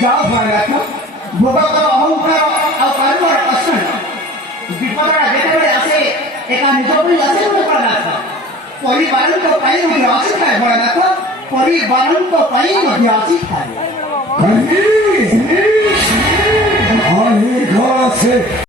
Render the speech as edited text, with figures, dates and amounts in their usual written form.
जाओ भरनाथ भोगाकर अहंकार और कारुणार असण विपदा जेतेबेले आसे एका निजपरी आसे भरनाथ परिवारन को पाई मध्ये आसी थाए भरनाथ परिवारन को पाई मध्ये आसी थाए हरी हरी घर से